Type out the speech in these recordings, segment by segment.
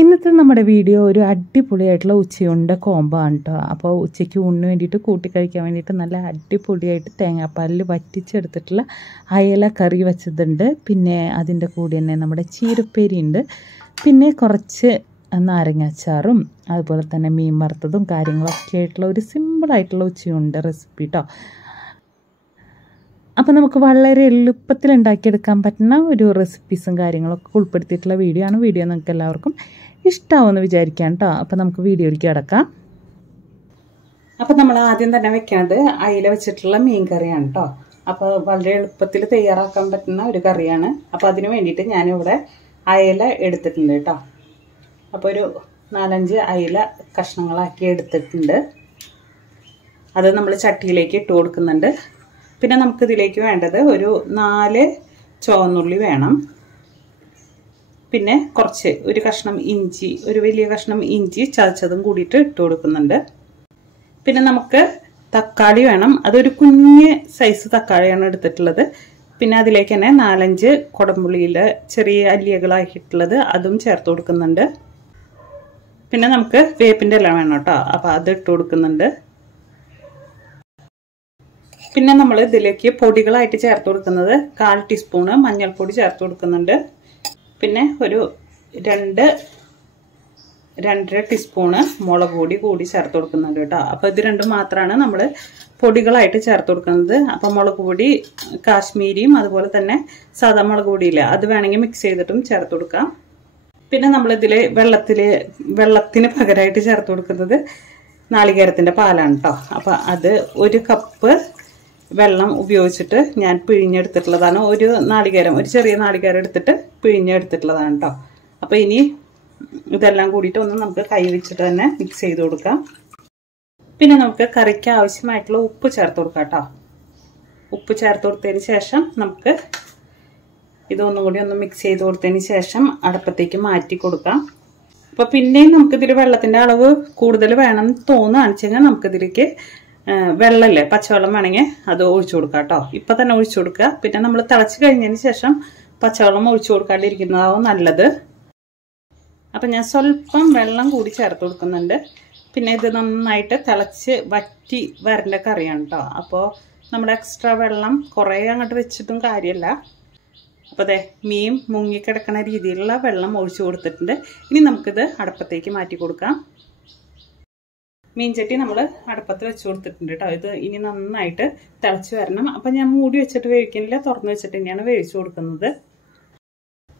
ഇന്നത്തെ നമ്മുടെ വീഡിയോ ഒരു അടിപൊളിയായിട്ടുള്ള ഉച്ചയുണ്ട കോംബോ ആണ് കേട്ടോ. അപ്പോൾ ഉച്ചയ്ക്ക് ഊണിന് വേണ്ടിയിട്ട് കൂട്ടി കഴിക്കാൻ വേണ്ടിയിട്ട് നല്ല അടിപൊളിയായിട്ട് തേങ്ങാപ്പാലിൽ വറ്റിച്ചെടുത്തിട്ടുള്ള അയല കറി വെച്ചതുണ്ട്. പിന്നെ അതിൻ്റെ കൂടെ തന്നെ നമ്മുടെ ചീരപ്പേരി ഉണ്ട്. പിന്നെ കുറച്ച് നാരങ്ങാച്ചാറും അതുപോലെ തന്നെ മീൻ വറുത്തതും കാര്യങ്ങളൊക്കെ ആയിട്ടുള്ള ഒരു സിമ്പിളായിട്ടുള്ള ഉച്ചയുണ്ട് റെസിപ്പി കേട്ടോ. അപ്പോൾ നമുക്ക് വളരെ എളുപ്പത്തിൽ ഉണ്ടാക്കിയെടുക്കാൻ പറ്റുന്ന ഒരു റെസിപ്പീസും കാര്യങ്ങളൊക്കെ ഉൾപ്പെടുത്തിയിട്ടുള്ള വീഡിയോ ആണ്. വീഡിയോ നിങ്ങൾക്ക് എല്ലാവർക്കും ഇഷ്ടമാവുമെന്ന് വിചാരിക്കാം കേട്ടോ. അപ്പോൾ നമുക്ക് വീഡിയോയിലേക്ക് കിടക്കാം. അപ്പോൾ നമ്മൾ ആദ്യം തന്നെ വെക്കുന്നത് അയില വെച്ചിട്ടുള്ള മീൻ കറിയാണ് കേട്ടോ. അപ്പോൾ വളരെ എളുപ്പത്തിൽ തയ്യാറാക്കാൻ പറ്റുന്ന ഒരു കറിയാണ്. അപ്പോൾ അതിന് വേണ്ടിയിട്ട് ഞാനിവിടെ അയല എടുത്തിട്ടുണ്ട് കേട്ടോ. അപ്പോൾ ഒരു 4-5 അയല കഷ്ണങ്ങളാക്കി എടുത്തിട്ടുണ്ട്. അത് നമ്മൾ ചട്ടിയിലേക്ക് ഇട്ട് കൊടുക്കുന്നുണ്ട്. പിന്നെ നമുക്കിതിലേക്ക് വേണ്ടത് ഒരു 4 ചുവന്നുള്ളി വേണം. പിന്നെ ഒരു കഷ്ണം ഇഞ്ചി, ഒരു വലിയ കഷ്ണം ഇഞ്ചി ചതച്ചതും കൂടിയിട്ട് ഇട്ട് കൊടുക്കുന്നുണ്ട്. പിന്നെ നമുക്ക് തക്കാളി വേണം. അതൊരു കുഞ്ഞ് സൈസ് തക്കാളിയാണ് എടുത്തിട്ടുള്ളത്. പിന്നെ അതിലേക്ക് തന്നെ 4-5 കുടംപുളിയിലെ ചെറിയ അല്ലികളാക്കിയിട്ടുള്ളത് അതും ചേർത്ത് കൊടുക്കുന്നുണ്ട്. പിന്നെ നമുക്ക് വേപ്പിൻ്റെ ഇല വേണം കേട്ടോ. അപ്പോൾ അത് ഇട്ട് കൊടുക്കുന്നുണ്ട്. പിന്നെ നമ്മൾ ഇതിലേക്ക് പൊടികളായിട്ട് ചേർത്ത് കൊടുക്കുന്നത് 1/4 ടീസ്പൂണ് മഞ്ഞൾപ്പൊടി ചേർത്ത് കൊടുക്കുന്നുണ്ട്. പിന്നെ ഒരു 2-2.5 ടീസ്പൂണ് മുളക് പൊടി കൂടി ചേർത്ത് കൊടുക്കുന്നുണ്ട് കേട്ടോ. അപ്പോൾ ഇത് രണ്ടും മാത്രമാണ് നമ്മൾ പൊടികളായിട്ട് ചേർത്ത് കൊടുക്കുന്നത്. അപ്പോൾ മുളക് പൊടി കാശ്മീരിയും അതുപോലെ തന്നെ സാധാ മുളക് പൊടിയില്ല, അത് വേണമെങ്കിൽ മിക്സ് ചെയ്തിട്ടും ചേർത്ത് കൊടുക്കാം. പിന്നെ നമ്മളിതിൽ വെള്ളത്തിന് പകരമായിട്ട് ചേർത്ത് കൊടുക്കുന്നത് നാളികേരത്തിൻ്റെ പാലാണ് കേട്ടോ. അപ്പോൾ അത് 1 കപ്പ് വെള്ളം ഉപയോഗിച്ചിട്ട് ഞാൻ പിഴിഞ്ഞെടുത്തിട്ടുള്ളതാണ്. ഒരു ചെറിയ നാളികേരം എടുത്തിട്ട് പിഴിഞ്ഞെടുത്തിട്ടുള്ളതാണ് കേട്ടോ. അപ്പോൾ ഇനി ഇതെല്ലാം കൂടിയിട്ട് ഒന്ന് നമുക്ക് കൈ വെച്ചിട്ട് തന്നെ മിക്സ് ചെയ്ത് കൊടുക്കാം. പിന്നെ നമുക്ക് കറിക്ക് ആവശ്യമായിട്ടുള്ള ഉപ്പ് ചേർത്ത് കൊടുക്കാം കേട്ടോ. ഉപ്പ് ചേർത്ത് കൊടുത്തതിന് ശേഷം നമുക്ക് ഇതൊന്നും കൂടി ഒന്ന് മിക്സ് ചെയ്ത് കൊടുത്തതിന് ശേഷം അടുപ്പത്തേക്ക് മാറ്റി കൊടുക്കാം. അപ്പോൾ പിന്നെയും നമുക്കിതിൽ വെള്ളത്തിൻ്റെ അളവ് കൂടുതൽ വേണമെന്ന് തോന്നുകയാണെന്ന് വെച്ച് കഴിഞ്ഞാൽ നമുക്കിതിലേക്ക് വെള്ളമില്ലേ, പച്ചവെള്ളം വേണമെങ്കിൽ അത് ഒഴിച്ചു കൊടുക്കാം കേട്ടോ. ഇപ്പം തന്നെ ഒഴിച്ചു കൊടുക്കുക. പിന്നെ നമ്മൾ തിളച്ച് കഴിഞ്ഞതിന് ശേഷം പച്ചവെള്ളം ഒഴിച്ചു കൊടുക്കാണ്ടിരിക്കുന്നതാവും നല്ലത്. അപ്പം ഞാൻ സ്വല്പം വെള്ളം കൂടി ചേർത്ത് കൊടുക്കുന്നുണ്ട്. പിന്നെ ഇത് നന്നായിട്ട് തിളച്ച് വറ്റി വരേണ്ട കറിയാണ് കേട്ടോ. അപ്പോൾ നമ്മുടെ എക്സ്ട്രാ വെള്ളം കുറേ അങ്ങോട്ട് വെച്ചിട്ടും കാര്യമില്ല. അപ്പോൾ അതെ മീൻ മുങ്ങിക്കിടക്കണ രീതിയിലുള്ള വെള്ളം ഒഴിച്ചു കൊടുത്തിട്ടുണ്ട്. ഇനി നമുക്കിത് അടുപ്പത്തേക്ക് മാറ്റി കൊടുക്കാം. മീൻചട്ടി നമ്മൾ അടുപ്പത്ത് വെച്ച് കൊടുത്തിട്ടുണ്ട് കേട്ടോ. ഇത് ഇനി നന്നായിട്ട് തിളച്ച് വരണം. അപ്പം ഞാൻ മൂടി വെച്ചിട്ട് വേവിക്കുന്നില്ല, തുറന്ന് വെച്ചിട്ട് തന്നെയാണ് വേവിച്ചു കൊടുക്കുന്നത്.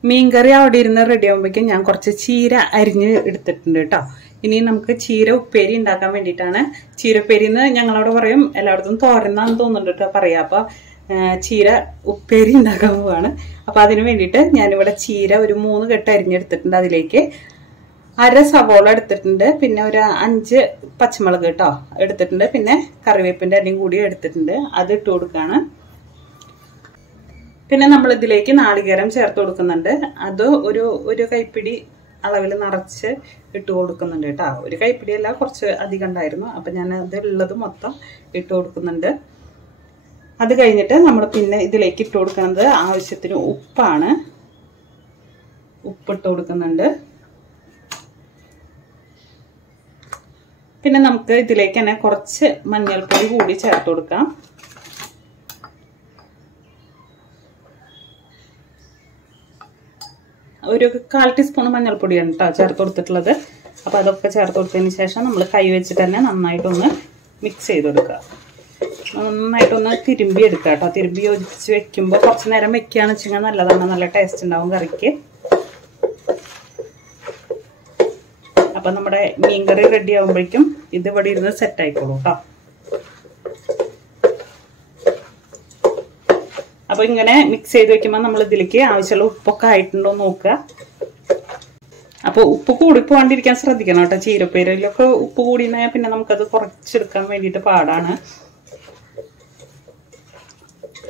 മീൻകറി അവിടെ ഇരുന്ന് റെഡി ആകുമ്പോഴേക്കും ഞാൻ കുറച്ച് ചീര അരിഞ്ഞ് എടുത്തിട്ടുണ്ട് കേട്ടോ. ഇനി നമുക്ക് ചീര ഉപ്പേരി ഉണ്ടാക്കാൻ വേണ്ടിയിട്ടാണ്. ചീരപ്പേരി എന്ന് ഞങ്ങളവിടെ പറയും, എല്ലായിടത്തും തോരന്നാന്ന് തോന്നുന്നുണ്ട് കേട്ടോ പറയാം. അപ്പോൾ ചീര ഉപ്പേരി ഉണ്ടാക്കാൻ പോവാണ്. അപ്പോൾ അതിന് വേണ്ടിയിട്ട് ഞാനിവിടെ ചീര ഒരു 3 കെട്ട് അരിഞ്ഞെടുത്തിട്ടുണ്ട്. അതിലേക്ക് 1/2 സവോള എടുത്തിട്ടുണ്ട്. പിന്നെ ഒരു 5 പച്ചമുളക് കേട്ടോ എടുത്തിട്ടുണ്ട്. പിന്നെ കറിവേപ്പിൻ്റെ അരിയും കൂടി എടുത്തിട്ടുണ്ട്. അത് ഇട്ട് കൊടുക്കുകയാണ്. പിന്നെ നമ്മൾ ഇതിലേക്ക് നാളികേരം ചേർത്ത് കൊടുക്കുന്നുണ്ട്. അത് ഒരു കൈപ്പിടി അളവിൽ നിറച്ച് ഇട്ട് കൊടുക്കുന്നുണ്ട് കേട്ടോ. ഒരു കൈപ്പിടി അല്ല, കുറച്ച് അധികം ഉണ്ടായിരുന്നു. അപ്പം ഞാൻ അത് ഉള്ളത് മൊത്തം ഇട്ട് കൊടുക്കുന്നുണ്ട്. അത് കഴിഞ്ഞിട്ട് നമ്മൾ പിന്നെ ഇതിലേക്ക് ഇട്ട് കൊടുക്കുന്നത് ആവശ്യത്തിന് ഉപ്പാണ്. ഉപ്പിട്ട് കൊടുക്കുന്നുണ്ട്. പിന്നെ നമുക്ക് ഇതിലേക്ക് തന്നെ കുറച്ച് മഞ്ഞൾപ്പൊടി കൂടി ചേർത്ത് കൊടുക്കാം. ഒരു 1/4 ടീസ്പൂൺ മഞ്ഞൾപ്പൊടിയാണ് കേട്ടോ ചേർത്ത് കൊടുത്തിട്ടുള്ളത്. അപ്പോൾ അതൊക്കെ ചേർത്ത് കൊടുത്തതിന് ശേഷം നമ്മൾ കൈ വെച്ചിട്ട് തന്നെ നന്നായിട്ടൊന്ന് മിക്സ് ചെയ്ത് കൊടുക്കുക. നന്നായിട്ടൊന്ന് തിരുമ്പി എടുക്കുക കേട്ടോ. തിരുമ്പി യോജിച്ച് വെക്കുമ്പോൾ കുറച്ച് നേരം വെക്കുകയാണെന്ന് വെച്ച് കഴിഞ്ഞാൽ നല്ലതാണ്, നല്ല ടേസ്റ്റ് ഉണ്ടാവും കറിക്ക്. അപ്പം നമ്മുടെ മീൻകറി റെഡി ആകുമ്പോഴേക്കും ഇത് ഇവിടെ ഇരുന്ന് സെറ്റ് ആയിക്കോളൂ കേട്ടോ. അപ്പോൾ ഇങ്ങനെ മിക്സ് ചെയ്ത് വെക്കുമ്പോൾ നമ്മൾ ഇതിലേക്ക് ആവശ്യമുള്ള ഉപ്പൊക്കെ ആയിട്ടുണ്ടോ നോക്കുക. അപ്പോൾ ഉപ്പ് കൂടിപ്പോകാണ്ടിരിക്കാൻ ശ്രദ്ധിക്കണം കേട്ടോ. ചീരപ്പേരിലൊക്കെ ഉപ്പ് കൂടിയാൽ പിന്നെ നമുക്കത് കുറച്ചെടുക്കാൻ വേണ്ടിയിട്ട് പാടാണ്.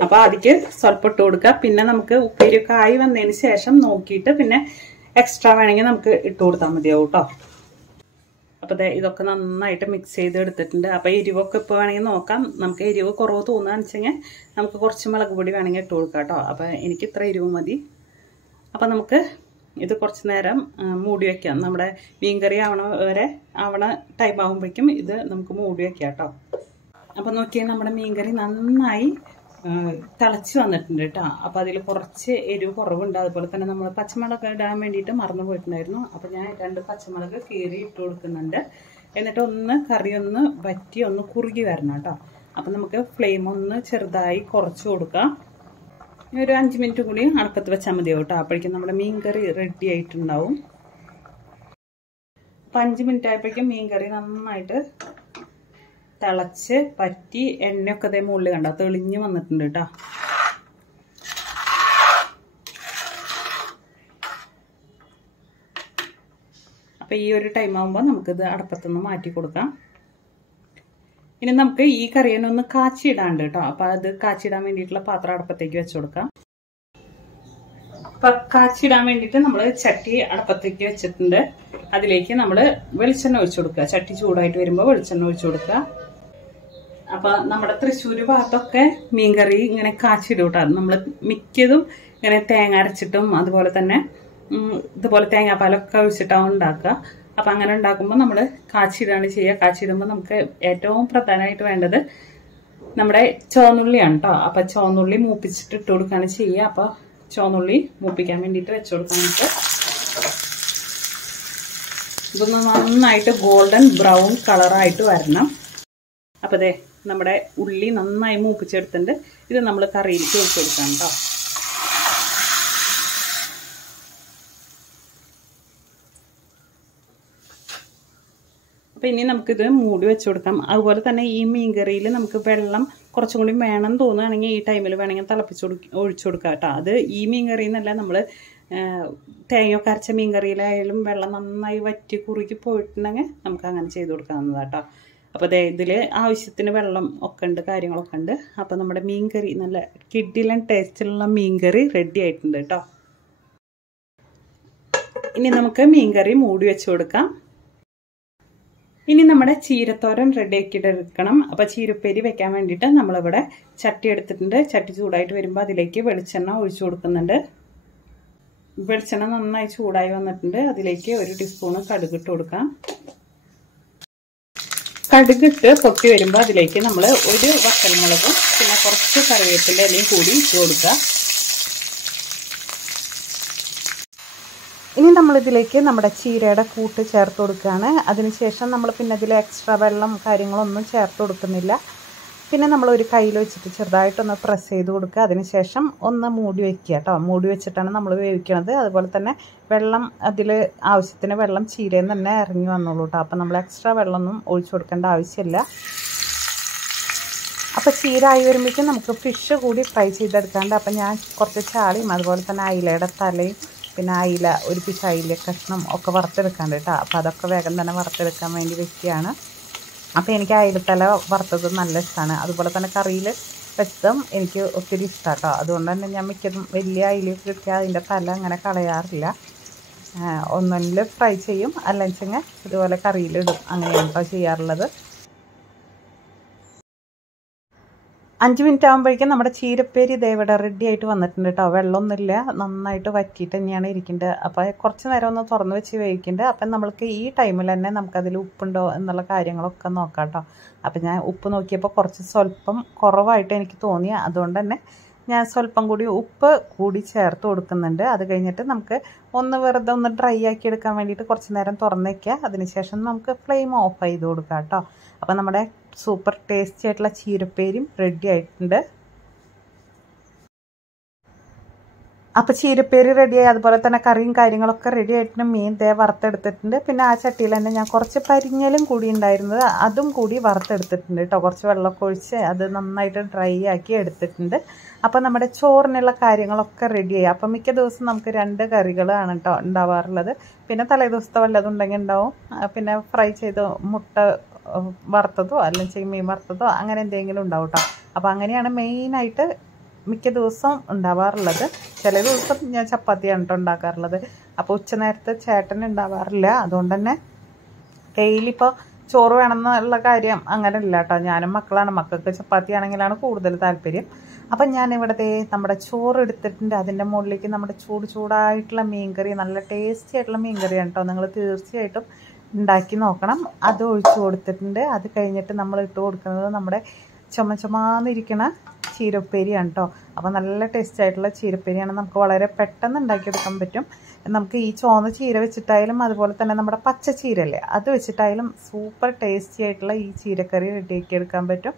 അപ്പോൾ അതിക്ക് സ്വല്പം ഇട്ട് കൊടുക്കുക. പിന്നെ നമുക്ക് ഉപ്പേരിയൊക്കെ ആയി വന്നതിന് ശേഷം നോക്കിയിട്ട് പിന്നെ എക്സ്ട്രാ വേണമെങ്കിൽ നമുക്ക് ഇട്ട് കൊടുത്താൽ മതിയാവും കേട്ടോ. അപ്പോൾ ഇതൊക്കെ നന്നായിട്ട് മിക്സ് ചെയ്ത് എടുത്തിട്ടുണ്ട്. അപ്പോൾ എരിവൊക്കെ ഇപ്പോൾ വേണമെങ്കിൽ നോക്കാം. നമുക്ക് എരിവ് കുറവ് തോന്നുകയെന്ന് വെച്ചെങ്കിൽ നമുക്ക് കുറച്ച് മുളക് പൊടി വേണമെങ്കിൽ ഇട്ട് കൊടുക്കാം കേട്ടോ. അപ്പോൾ എനിക്ക് ഇത്ര എരിവ് മതി. അപ്പോൾ നമുക്ക് ഇത് കുറച്ച് നേരം മൂടി വയ്ക്കാം. നമ്മുടെ മീൻകറി ആവണ ടൈം ആകുമ്പോഴേക്കും ഇത് നമുക്ക് മൂടി വയ്ക്കാം കേട്ടോ. അപ്പം നോക്കിയാൽ നമ്മുടെ മീൻകറി നന്നായി തിളച്ച് വന്നിട്ടുണ്ട് കേട്ടോ. അപ്പം അതിൽ കുറച്ച് എരിവ് കുറവുണ്ട്. അതുപോലെ തന്നെ നമ്മൾ പച്ചമുളക് ഇടാൻ വേണ്ടിയിട്ട് മറന്നു പോയിട്ടുണ്ടായിരുന്നു. അപ്പം ഞാൻ 2 പച്ചമുളക് കീറി ഇട്ട് കൊടുക്കുന്നുണ്ട്. എന്നിട്ട് കറി ഒന്ന് വറ്റി ഒന്ന് കുറുകി വരണം കേട്ടോ. അപ്പം നമുക്ക് ഫ്ലെയിം ഒന്ന് ചെറുതായി കുറച്ച് കൊടുക്കാം. ഒരു 5 മിനിറ്റ് കൂടി അടുപ്പത്ത് വെച്ചാൽ മതിയാവും കേട്ടോ. അപ്പോഴേക്കും നമ്മുടെ മീൻകറി റെഡി ആയിട്ടുണ്ടാവും. അപ്പം 5 മിനിറ്റ് ആയപ്പോഴേക്കും മീൻകറി നന്നായിട്ട് തിളച്ച് പറ്റി എണ്ണയൊക്കെ അതേ മുകളിൽ കണ്ടോ തെളിഞ്ഞ് വന്നിട്ടുണ്ട് കേട്ടോ. അപ്പം ഈ ഒരു ടൈം ആകുമ്പോൾ നമുക്കിത് അടുപ്പത്തുനിന്ന് മാറ്റി കൊടുക്കാം. ഇനി നമുക്ക് ഈ കറിയെ ഒന്ന് കാച്ചിടാണ്ട് കേട്ടോ. അപ്പം അത് കാച്ചിടാൻ വേണ്ടിയിട്ടുള്ള പാത്രം അടുപ്പത്തേക്ക് വെച്ച് കൊടുക്കാം. അപ്പം കാച്ചിടാൻ വേണ്ടിയിട്ട് നമ്മൾ ചട്ടി അടുപ്പത്തേക്ക് വെച്ചിട്ടുണ്ട്. അതിലേക്ക് നമ്മൾ വെളിച്ചെണ്ണ ഒഴിച്ചു കൊടുക്കുക. ചട്ടി ചൂടായിട്ട് വരുമ്പോൾ വെളിച്ചെണ്ണ ഒഴിച്ചു കൊടുക്കുക. അപ്പം നമ്മുടെ തൃശ്ശൂർ ഭാഗത്തൊക്കെ മീൻകറി ഇങ്ങനെ കാച്ചിടും കേട്ടോ. നമ്മൾ മിക്കതും ഇങ്ങനെ തേങ്ങ അരച്ചിട്ടും അതുപോലെ തന്നെ ഇതുപോലെ തേങ്ങാപ്പാലൊക്കെ ഒഴിച്ചിട്ടാണ് ഉണ്ടാക്കുക. അപ്പം അങ്ങനെ ഉണ്ടാക്കുമ്പോൾ നമ്മൾ കാച്ചിടാണ് ചെയ്യുക. കാച്ചിടുമ്പോൾ നമുക്ക് ഏറ്റവും പ്രധാനമായിട്ട് വേണ്ടത് നമ്മുടെ ചുവന്നുള്ളിയാണ് കേട്ടോ. അപ്പം ചുവന്നുള്ളി മൂപ്പിച്ചിട്ട് ഇട്ട് കൊടുക്കുകയാണ് ചെയ്യുക. അപ്പം ചുവന്നുള്ളി മൂപ്പിക്കാൻ വേണ്ടിയിട്ട് വെച്ച് കൊടുക്കാനായിട്ട് ഇതൊന്ന് നന്നായിട്ട് ഗോൾഡൻ ബ്രൗൺ കളറായിട്ട് വരണം. അപ്പം അതെ നമ്മുടെ ഉള്ളി നന്നായി മൂപ്പിച്ചെടുത്തിട്ടുണ്ട്. ഇത് നമ്മൾ കറിയിലേക്ക് ഒഴിച്ച് കൊടുക്കാം കേട്ടോ. അപ്പം ഇനി നമുക്കിത് മൂടി വെച്ച് കൊടുക്കാം. അതുപോലെ തന്നെ ഈ മീൻകറിയിൽ നമുക്ക് വെള്ളം കുറച്ചും കൂടി വേണം തോന്നുകയാണെങ്കിൽ ഈ ടൈമിൽ വേണമെങ്കിൽ ഒഴിച്ചു കൊടുക്കാം കേട്ടോ. അത് ഈ മീൻകറി എന്നല്ല, നമ്മൾ തേങ്ങയൊക്കെ അരച്ച മീൻകറിയിലായാലും വെള്ളം നന്നായി വറ്റി കുറുകി പോയിട്ടുണ്ടെങ്കിൽ നമുക്ക് അങ്ങനെ ചെയ്ത് കൊടുക്കാവുന്നതാണ് കേട്ടോ. അപ്പോൾ അതെ ഇതിൽ ആവശ്യത്തിന് വെള്ളം ഒക്കെ ഉണ്ട്, കാര്യങ്ങളൊക്കെ ഉണ്ട്. അപ്പോൾ നമ്മുടെ മീൻകറി നല്ല കിഡിലൻ ടേസ്റ്റിലുള്ള മീൻകറി റെഡി ആയിട്ടുണ്ട് കേട്ടോ. ഇനി നമുക്ക് മീൻകറി മൂടി വെച്ച് കൊടുക്കാം. ഇനി നമ്മുടെ ചീരത്തോരൻ റെഡി ആക്കിയിട്ട് എടുക്കണം. അപ്പോൾ ചീരപ്പേരി വെക്കാൻ വേണ്ടിയിട്ട് നമ്മളിവിടെ ചട്ടി എടുത്തിട്ടുണ്ട്. ചട്ടി ചൂടായിട്ട് വരുമ്പോൾ അതിലേക്ക് വെളിച്ചെണ്ണ ഒഴിച്ചു കൊടുക്കുന്നുണ്ട്. വെളിച്ചെണ്ണ നന്നായി ചൂടായി വന്നിട്ടുണ്ട്. അതിലേക്ക് 1 ടീസ്പൂണ് കടുകിട്ട് കൊടുക്കാം. കടുകിട്ട് പൊട്ടി വരുമ്പോൾ അതിലേക്ക് നമ്മൾ 1 വറ്റൽമുളകും പിന്നെ കുറച്ച് കറിവേപ്പിൻ്റെ ഇലയും കൂടി ഇട്ട് കൊടുക്കുക. ഇനി നമ്മളിതിലേക്ക് നമ്മുടെ ചീരയുടെ കൂട്ട് ചേർത്ത് കൊടുക്കുകയാണ്. അതിനുശേഷം നമ്മൾ പിന്നെ ഇതിൽ എക്സ്ട്രാ വെള്ളം കാര്യങ്ങളൊന്നും ചേർത്ത് കൊടുക്കുന്നില്ല. പിന്നെ നമ്മൾ ഒരു കയ്യിൽ വെച്ചിട്ട് ചെറുതായിട്ടൊന്ന് പ്രസ് ചെയ്ത് കൊടുക്കുക. അതിനുശേഷം ഒന്ന് മൂടി വയ്ക്കുക കേട്ടോ. മൂടി വെച്ചിട്ടാണ് നമ്മൾ വേവിക്കണത്. അതുപോലെ തന്നെ വെള്ളം അതിൽ ആവശ്യത്തിന് വെള്ളം ചീരയിൽ നിന്ന് തന്നെ ഇറങ്ങി വന്നോളൂ കേട്ടോ. അപ്പം നമ്മൾ എക്സ്ട്രാ വെള്ളമൊന്നും ഒഴിച്ചു കൊടുക്കേണ്ട ആവശ്യമില്ല. അപ്പോൾ ചീര ആയി വരുമ്പോഴേക്കും നമുക്ക് ഫിഷ് കൂടി ഫ്രൈ ചെയ്തെടുക്കാണ്ട്. അപ്പം ഞാൻ കുറച്ച് ചാളിയും അതുപോലെ തന്നെ അയിലയുടെ തലയും പിന്നെ അയില 1 പീസ് അയില കഷ്ണം ഒക്കെ വറുത്തെടുക്കാണ്ട് കേട്ടോ. അപ്പോൾ അതൊക്കെ വേഗം തന്നെ വറുത്തെടുക്കാൻ വേണ്ടി വെക്കുകയാണ്. അപ്പോൾ എനിക്ക് അയിലത്തല വറുത്തത് നല്ല ഇഷ്ടമാണ്. അതുപോലെ തന്നെ കറിയിൽ വെച്ചതും എനിക്ക് ഒത്തിരി ഇഷ്ടമാണ് കേട്ടോ. അതുകൊണ്ട് തന്നെ ഞാൻ മിക്കതും വലിയ അയിലൊക്കെ കിട്ടിയാൽ അതിൻ്റെ തല അങ്ങനെ കളയാറില്ല. ഒന്നിൽ ഫ്രൈ ചെയ്യും, അല്ലെങ്കിൽ ഇതുപോലെ കറിയിലിടും. അങ്ങനെയാണ് കേട്ടോ ചെയ്യാറുള്ളത്. 5 മിനിറ്റ് ആകുമ്പോഴേക്കും നമ്മുടെ ചീരപ്പേരി ഇവിടെ റെഡി ആയിട്ട് വന്നിട്ടുണ്ട് കേട്ടോ. വെള്ളമൊന്നുമില്ല, നന്നായിട്ട് വറ്റിയിട്ട് തന്നെയാണ് ഇരിക്കേണ്ടത്. അപ്പോൾ കുറച്ച് നേരം ഒന്ന് തുറന്ന് വെച്ച് വേവിക്കേണ്ടത്. അപ്പം നമ്മൾക്ക് ഈ ടൈമിൽ തന്നെ നമുക്കതിൽ ഉപ്പുണ്ടോ എന്നുള്ള കാര്യങ്ങളൊക്കെ നോക്കാം കേട്ടോ. അപ്പം ഞാൻ ഉപ്പ് നോക്കിയപ്പോൾ സ്വല്പം കുറവായിട്ട് എനിക്ക് തോന്നി. അതുകൊണ്ട് തന്നെ ഞാൻ സ്വല്പം കൂടി ഉപ്പ് കൂടി ചേർത്ത് കൊടുക്കുന്നുണ്ട്. അത് കഴിഞ്ഞിട്ട് നമുക്ക് വെറുതെ ഒന്ന് ഡ്രൈ ആക്കി എടുക്കാൻ വേണ്ടിയിട്ട് കുറച്ച് നേരം തുറന്ന് വയ്ക്കുക. അതിനുശേഷം നമുക്ക് ഫ്ലെയിം ഓഫ് ചെയ്ത് കൊടുക്കാം കേട്ടോ. അപ്പോൾ നമ്മുടെ സൂപ്പർ ടേസ്റ്റി ആയിട്ടുള്ള ചീരപ്പേരിയും റെഡി ആയിട്ടുണ്ട്. അപ്പോൾ ചീരപ്പേരി റെഡിയായി. അതുപോലെ തന്നെ കറിയും കാര്യങ്ങളൊക്കെ റെഡി ആയിട്ടുണ്ട്. മീൻ വറുത്തെടുത്തിട്ടുണ്ട്. പിന്നെ ആ ചട്ടിയിൽ തന്നെ ഞാൻ കുറച്ച് പരിഞ്ഞലും കൂടി ഉണ്ടായിരുന്നത് അതും കൂടി വറുത്തെടുത്തിട്ടുണ്ട് കേട്ടോ. കുറച്ച് വെള്ളമൊക്കെ ഒഴിച്ച് അത് നന്നായിട്ട് ഡ്രൈ ആക്കി എടുത്തിട്ടുണ്ട്. അപ്പോൾ നമ്മുടെ ചോറിനുള്ള കാര്യങ്ങളൊക്കെ റെഡിയായി. അപ്പം മിക്ക ദിവസം നമുക്ക് 2 കറികളാണ് കേട്ടോ ഉണ്ടാവാറുള്ളത്. പിന്നെ തലേ ദിവസത്തെ വല്ലതും ഉണ്ടെങ്കിൽ ഉണ്ടാവും. പിന്നെ ഫ്രൈ ചെയ്ത് മുട്ട വറുത്തതോ അല്ലെങ്കിൽ മീൻ വറുത്തതോ അങ്ങനെ എന്തെങ്കിലും ഉണ്ടാവും കേട്ടോ. അപ്പോൾ അങ്ങനെയാണ് മെയിനായിട്ട് മിക്ക ദിവസവും ഉണ്ടാവാറുള്ളത്. ചില ദിവസം ഞാൻ ചപ്പാത്തിയാണ് കേട്ടോ ഉണ്ടാക്കാറുള്ളത്. അപ്പോൾ ഉച്ചനേരത്ത് ചേട്ടൻ ഉണ്ടാവാറില്ല. അതുകൊണ്ട് തന്നെ ഡെയിലി ഇപ്പോൾ ചോറ് വേണമെന്നുള്ള കാര്യം അങ്ങനെ ഇല്ല കേട്ടോ. ഞാനും മക്കളാണ്. മക്കൾക്ക് ചപ്പാത്തി ആണെങ്കിലാണ് കൂടുതൽ താല്പര്യം. അപ്പം ഞാനിവിടുത്തെ നമ്മുടെ ചോറ് എടുത്തിട്ടുണ്ട്. അതിൻ്റെ മുകളിലേക്ക് നമ്മുടെ ചൂടായിട്ടുള്ള മീൻകറി, നല്ല ടേസ്റ്റി ആയിട്ടുള്ള മീൻകറിയാണ് കേട്ടോ. നിങ്ങൾ തീർച്ചയായിട്ടും ഉണ്ടാക്കി നോക്കണം. അത് ഒഴിച്ചു കൊടുത്തിട്ടുണ്ട്. അത് കഴിഞ്ഞിട്ട് നമ്മൾ ഇട്ട് കൊടുക്കുന്നത് നമ്മുടെ ചുമന്നിരിക്കുന്ന ചീരപ്പേരിയാണ് കേട്ടോ. അപ്പോൾ നല്ല ടേസ്റ്റ് ആയിട്ടുള്ള ചീരപ്പേരിയാണ്. നമുക്ക് വളരെ പെട്ടെന്ന് ഉണ്ടാക്കിയെടുക്കാൻ പറ്റും. നമുക്ക് ഈ ചുവന്ന ചീര വെച്ചിട്ടായാലും അതുപോലെ തന്നെ നമ്മുടെ പച്ച ചീരല്ലേ അത് വെച്ചിട്ടായാലും സൂപ്പർ ടേസ്റ്റി ആയിട്ടുള്ള ഈ ചീരക്കറി റെഡിയാക്കി എടുക്കാൻ പറ്റും.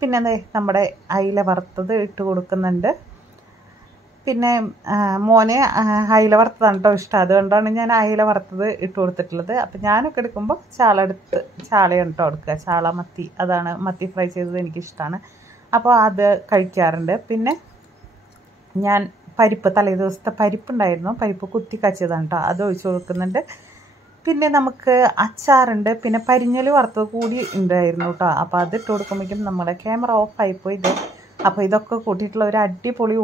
പിന്നെ നമ്മുടെ അയില വറുത്തത് ഇട്ട് കൊടുക്കുന്നുണ്ട്. പിന്നെ മോനെ അയില വറുത്തതാണ് കേട്ടോ ഇഷ്ടം. അതുകൊണ്ടാണ് ഞാൻ അയില വറുത്തത് ഇട്ട് കൊടുത്തിട്ടുള്ളത്. അപ്പം ഞാനൊക്കെ എടുക്കുമ്പോൾ ചാളയാണ് കേട്ടോ എടുക്കുക. ചാള മത്തി, അതാണ് മത്തി ഫ്രൈ ചെയ്തത് എനിക്കിഷ്ടമാണ്. അപ്പോൾ അത് കഴിക്കാറുണ്ട്. പിന്നെ ഞാൻ പരിപ്പ്, തലേ ദിവസത്തെ പരിപ്പുണ്ടായിരുന്നു, പരിപ്പ് കുത്തി കച്ചതാണ് കേട്ടോ, അത് ഒഴിച്ച് കൊടുക്കുന്നുണ്ട്. പിന്നെ നമുക്ക് അച്ചാറുണ്ട്. പിന്നെ പരിഞ്ഞൽ വറുത്തത് കൂടി ഉണ്ടായിരുന്നു കേട്ടോ. അപ്പോൾ അത് ഇട്ട് കൊടുക്കുമ്പോഴേക്കും നമ്മുടെ ക്യാമറ ഓഫ് ആയിപ്പോയി. അപ്പോൾ ഇതൊക്കെ കൂട്ടിയിട്ടുള്ള ഒരു അടിപൊളി